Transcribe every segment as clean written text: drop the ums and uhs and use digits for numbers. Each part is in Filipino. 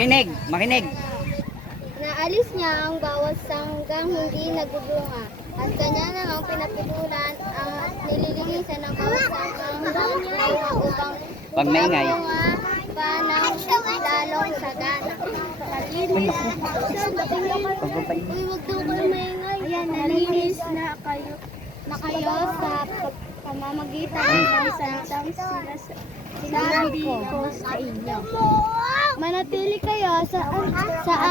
Makinig, makinig. Naalis niya ang bawat sanggang hindi nagbubunga at kanya na ang pinapitulan at nililinisan ng bawat sanggang bunga upang Pag maingay. bunga pa ng lalong sagana. Uy, naku. Pagpapain. Uy, wag daw kayo maingay. Ayan, nalinis na kayo sa pamamagitan ng salitang sinabi ko sa inyo. Manatili kayo sa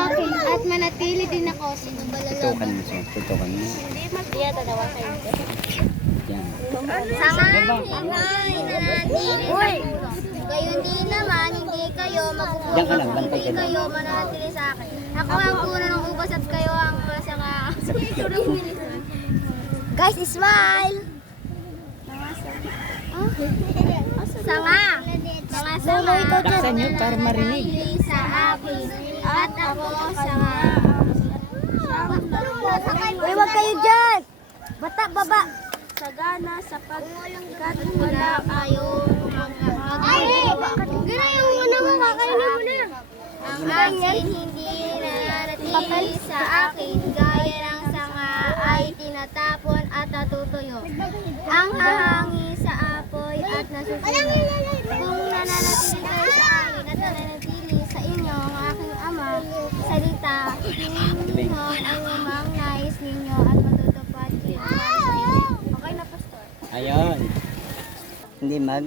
akin at manatili din ako sa Tutukan mo siya. Tutukan mo. Hindi magdiya dalawa sa inyo. Yan. Sama ingay nanatili sa puso. Gayon din naman, hindi kayo Diyan ka lang, magbubukas, bantay hindi ka lang. kayo mananatili sa akin. Ako ang kuna ng ubas at kayo ang masama. Guys, smile! Sanga! Mga sanga! Laksan nyo para marinig. Nanatili sa akin at ako sanga. Uy, wag kayo dyan! Bata, baba! Sagana sapagkat wala kayong ganayon mo naman, kakainin mo na. Ang akin hindi nananatili sa akin, gaya ng sanga ay tinatapon at natutuyo. Ang hahangi sa apoy at nasusunod. Kung nananatili kayo sa akin at nananatili sa inyo ang aking ama, salita, ninyo ang limang nais ninyo at matutupad ko. Okay na, Pastor? Ayun. Hindi mag...